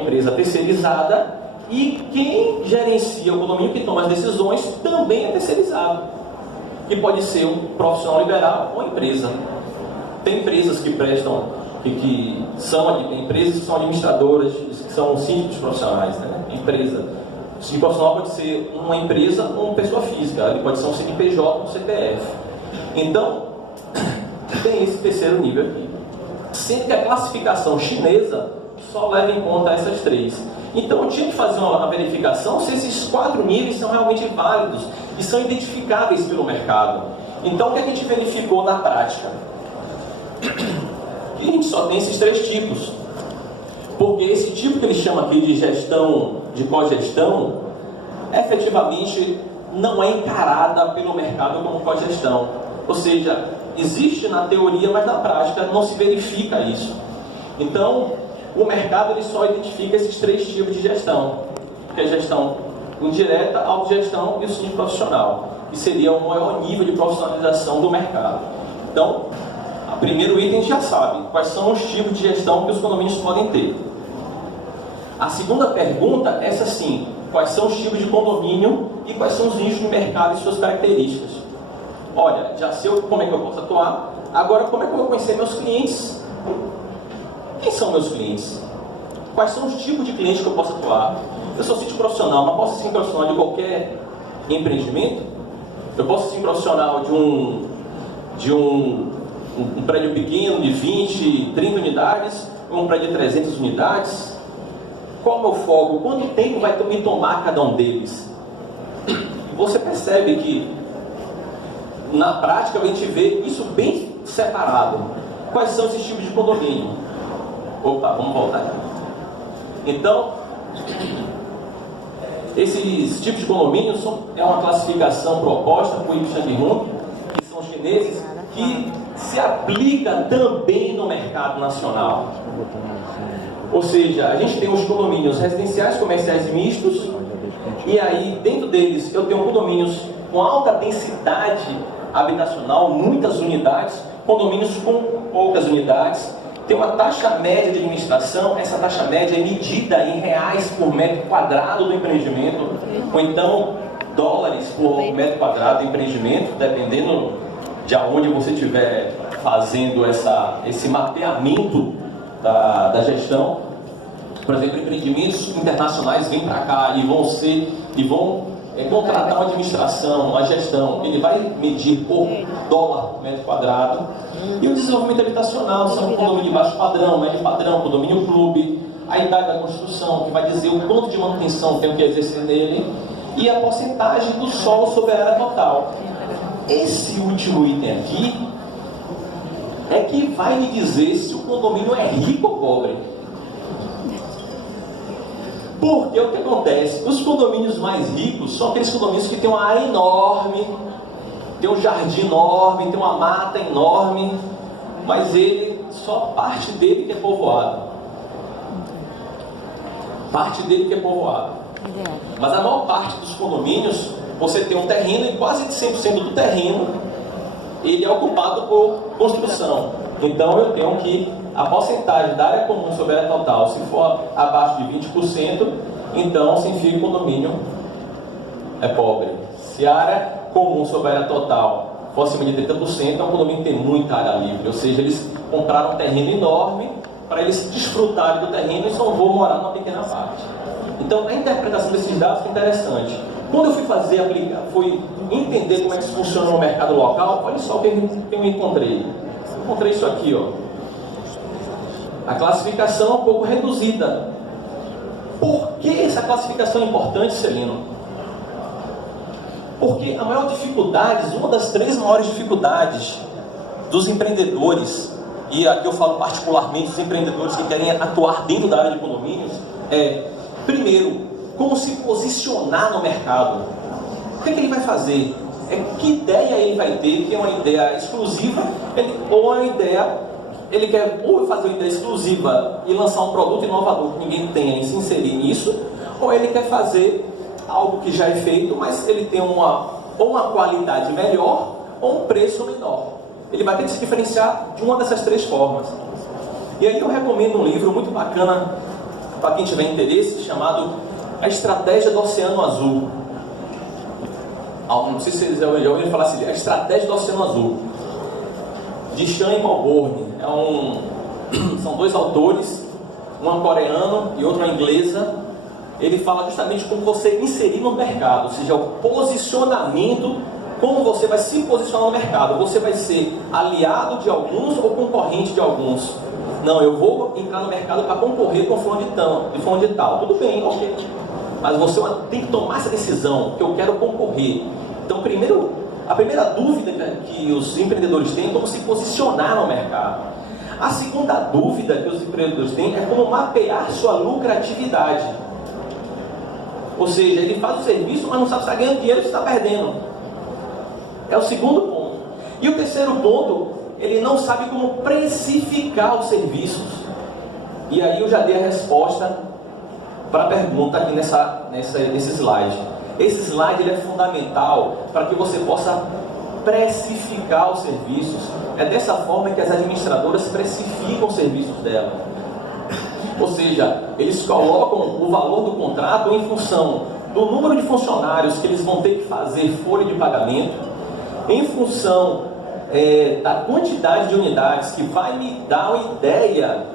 empresa terceirizada e quem gerencia o condomínio, que toma as decisões, também é terceirizado. Que pode ser um profissional liberal ou empresa. Tem empresas que prestam, empresas que são administradoras, que são síndicos profissionais, né? Empresa. O síndico profissional pode ser uma empresa ou uma pessoa física, ele pode ser um CNPJ ou um CPF. Então, tem esse terceiro nível aqui. Sendo que a classificação chinesa só leva em conta essas três. Então, eu tinha que fazer uma verificação se esses 4 níveis são realmente válidos e são identificáveis pelo mercado. Então, o que a gente verificou na prática? Que a gente só tem esses 3 tipos. Porque esse tipo que ele chama aqui de gestão, de cogestão, efetivamente não é encarada pelo mercado como cogestão. Ou seja, existe na teoria, mas na prática não se verifica isso. Então, o mercado ele só identifica esses 3 tipos de gestão, que é a gestão indireta, autogestão e o síndico profissional, que seria o maior nível de profissionalização do mercado. Então, o primeiro item já sabe quais são os tipos de gestão que os condomínios podem ter. A segunda pergunta, essa sim, quais são os tipos de condomínio e quais são os nichos de mercado e suas características. Olha, já sei como é que eu posso atuar, agora como é que eu vou conhecer meus clientes? Quem são meus clientes? Quais são os tipos de clientes que eu posso atuar? Eu sou síndico profissional, mas posso ser síndico profissional de qualquer empreendimento? Eu posso ser síndico profissional de um prédio pequeno, de 20, 30 unidades, ou um prédio de 300 unidades? Qual é o meu foco? Quanto tempo vai me tomar cada um deles? Você percebe que, na prática, a gente vê isso bem separado. Quais são esses tipos de condomínio? Opa, vamos voltar aqui. Então, esses tipos de condomínios é uma classificação proposta por Ip Chang-hun, que são chineses, que se aplica também no mercado nacional. Ou seja, a gente tem os condomínios residenciais, comerciais e mistos, e aí dentro deles eu tenho condomínios com alta densidade habitacional, muitas unidades, condomínios com poucas unidades. Tem uma taxa média de administração, essa taxa média é medida em reais por metro quadrado do empreendimento, ou então dólares por metro quadrado do empreendimento, dependendo de aonde você estiver fazendo esse mapeamento da gestão. Por exemplo, empreendimentos internacionais vêm para cá e vão contratar uma administração, uma gestão. Ele vai medir por dólar por metro quadrado. E o desenvolvimento habitacional são condomínio de baixo padrão, médio padrão, condomínio clube, a idade da construção, que vai dizer o quanto de manutenção tem que exercer nele, e a porcentagem do solo sobre a área total. Esse último item aqui é que vai me dizer se o condomínio é rico ou pobre. Porque o que acontece? Os condomínios mais ricos são aqueles condomínios que têm uma área enorme, tem um jardim enorme, tem uma mata enorme, mas só parte dele que é povoado. Parte dele que é povoado. Mas a maior parte dos condomínios, você tem um terreno e quase 100% do terreno ele é ocupado por construção. Então eu tenho que a porcentagem da área comum sobre a área total, se for abaixo de 20%, então significa que o condomínio é pobre. Se a área comum sobre a área total for acima de 30%, é um condomínio que tem muita área livre. Ou seja, eles compraram um terreno enorme para eles desfrutarem do terreno e só vão morar numa pequena parte. Então a interpretação desses dados é interessante. Quando eu fui entender como é que isso funciona no mercado local, olha só o que eu encontrei. Encontrei isso aqui, ó. A classificação é um pouco reduzida. Por que essa classificação é importante, Celino? Porque a maior dificuldade, uma das 3 maiores dificuldades dos empreendedores, e aqui eu falo particularmente dos empreendedores que querem atuar dentro da área de condomínios, primeiro, como se posicionar no mercado. O que ele vai fazer? Que ideia ele vai ter, que é uma ideia exclusiva, ou uma ideia, ele quer ou fazer uma ideia exclusiva e lançar um produto inovador que ninguém tenha e se inserir nisso, ou ele quer fazer algo que já é feito, mas ele tem ou uma qualidade melhor ou um preço menor. Ele vai ter que se diferenciar de uma dessas 3 formas. E aí eu recomendo um livro muito bacana para quem tiver interesse, chamado A Estratégia do Oceano Azul. Não sei se vocês já ouviram falar assim, A Estratégia do Oceano Azul, de Sean e Colborne. São dois autores, um coreano e outro inglesa. Ele fala justamente como você inserir no mercado, ou seja, o posicionamento, como você vai se posicionar no mercado. Você vai ser aliado de alguns ou concorrente de alguns? Não, eu vou entrar no mercado para concorrer com fulano de tal. Tudo bem, ok. Mas você tem que tomar essa decisão, que eu quero concorrer. Então, a primeira dúvida que os empreendedores têm é como se posicionar no mercado. A segunda dúvida que os empreendedores têm é como mapear sua lucratividade. Ou seja, ele faz o serviço, mas não sabe se está ganhando dinheiro ou se está perdendo. É o segundo ponto. E o terceiro ponto, ele não sabe como precificar os serviços. E aí eu já dei a resposta para a pergunta aqui nesse slide. Esse slide ele é fundamental para que você possa precificar os serviços. É dessa forma que as administradoras precificam os serviços dela. Ou seja, eles colocam o valor do contrato em função do número de funcionários que eles vão ter que fazer folha de pagamento, em função da quantidade de unidades que vai me dar uma ideia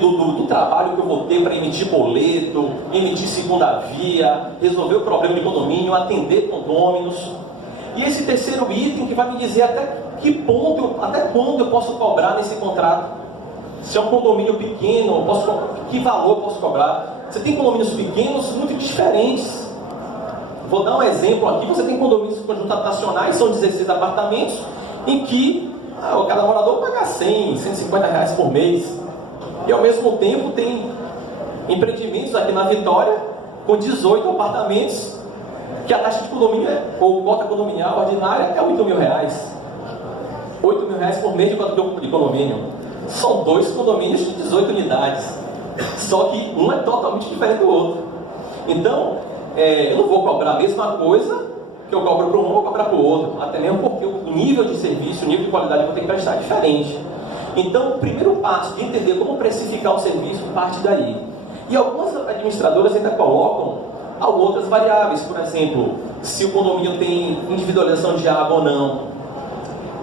do trabalho que eu vou ter para emitir boleto, emitir segunda via, resolver o problema de condomínio, atender condôminos. E esse terceiro item que vai me dizer até quando eu posso cobrar nesse contrato. Se é um condomínio pequeno, que valor eu posso cobrar? Você tem condomínios pequenos muito diferentes. Vou dar um exemplo aqui. Você tem condomínios conjuntos habitacionais, são 16 apartamentos, em que cada morador paga 100, 150 reais por mês. E ao mesmo tempo tem empreendimentos aqui na Vitória, com 18 apartamentos, que a taxa de condomínio ou cota condominial ordinária é 8 mil reais. 8 mil reais por mês de condomínio. São dois condomínios de 18 unidades. Só que um é totalmente diferente do outro. Então, eu não vou cobrar a mesma coisa que eu cobro para um, vou cobrar para o outro. Até mesmo porque o nível de serviço, o nível de qualidade que eu tenho que prestar é diferente. Então, o primeiro passo de entender como precificar o serviço parte daí. E algumas administradoras ainda colocam outras variáveis. Por exemplo, se o condomínio tem individualização de água ou não.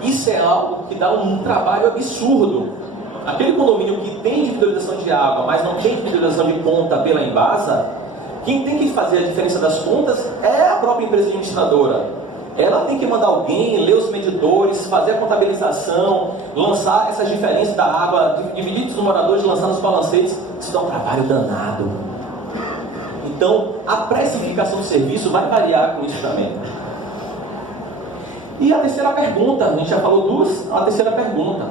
Isso é algo que dá um trabalho absurdo. Aquele condomínio que tem individualização de água, mas não tem individualização de conta pela Embasa, quem tem que fazer a diferença das contas é a própria empresa administradora. Ela tem que mandar alguém, ler os medidores, fazer a contabilização, lançar essas diferenças da água, dividir os moradores, lançar nos balancetes. Isso dá um trabalho danado. Então, a precificação do serviço vai variar com isso também. E a terceira pergunta, a gente já falou duas, a terceira pergunta: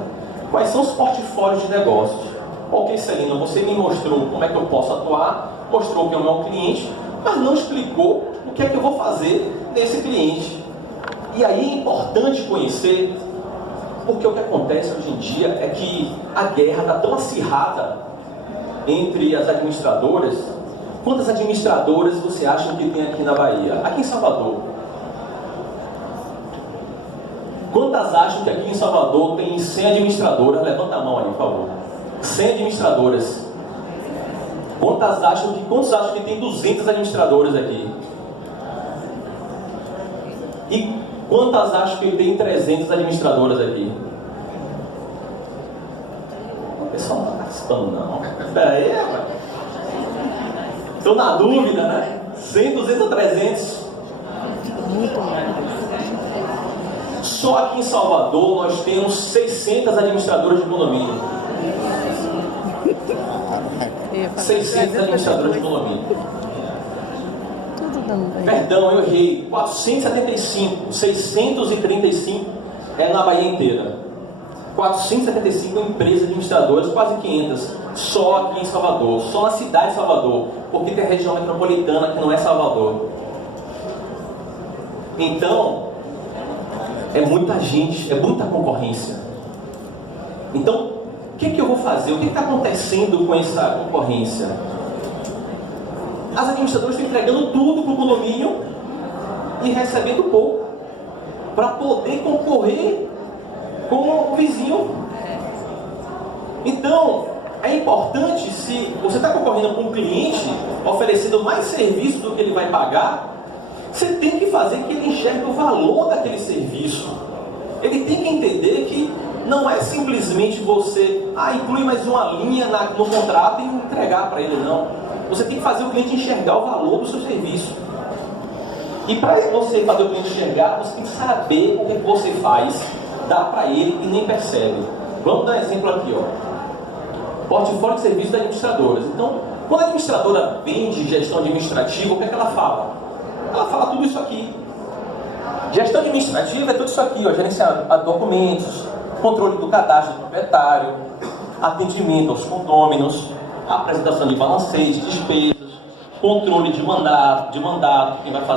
quais são os portfólios de negócios? Ok, Celina, você me mostrou como é que eu posso atuar, mostrou que é o meu cliente, mas não explicou o que é que eu vou fazer nesse cliente. E aí é importante conhecer, porque o que acontece hoje em dia é que a guerra está tão acirrada entre as administradoras. Quantas administradoras você acha que tem aqui na Bahia? Aqui em Salvador. Quantas acham que aqui em Salvador tem 100 administradoras? Levanta a mão aí, por favor. 100 administradoras. Quantos acham que tem 200 administradoras aqui? E quantas acham que tem 300 administradoras aqui? O pessoal não está participando, não. Espera aí, rapaz. Estou na dúvida, né? 100, 200 ou 300? Muito mais. Só aqui em Salvador nós temos 600 administradoras de condomínio. 600 administradoras de condomínio. Perdão, eu errei. 475. 635 é na Bahia inteira. 475 empresas administradoras, quase 500. Só aqui em Salvador. Só na cidade de Salvador. Porque tem a região metropolitana que não é Salvador. Então, é muita gente, é muita concorrência. Então, o que eu vou fazer? O que está acontecendo com essa concorrência? As administradoras estão entregando tudo para o condomínio e recebendo pouco, para poder concorrer com o vizinho. Então, é importante, se você está concorrendo com um cliente oferecendo mais serviço do que ele vai pagar, você tem que fazer que ele enxergue o valor daquele serviço. Ele tem que entender que não é simplesmente você inclui mais uma linha no contrato e entregar para ele, não. Você tem que fazer o cliente enxergar o valor do seu serviço. E para você fazer o cliente enxergar, você tem que saber o que você faz, dá para ele e nem percebe. Vamos dar um exemplo aqui, portfólio de serviços das administradoras. Então, quando a administradora vende gestão administrativa, o que é que ela fala? Ela fala tudo isso aqui. Gestão administrativa é tudo isso aqui, gerenciar documentos, controle do cadastro do proprietário, atendimento aos condôminos, apresentação de balancete, despesas, controle de mandato, quem vai fazer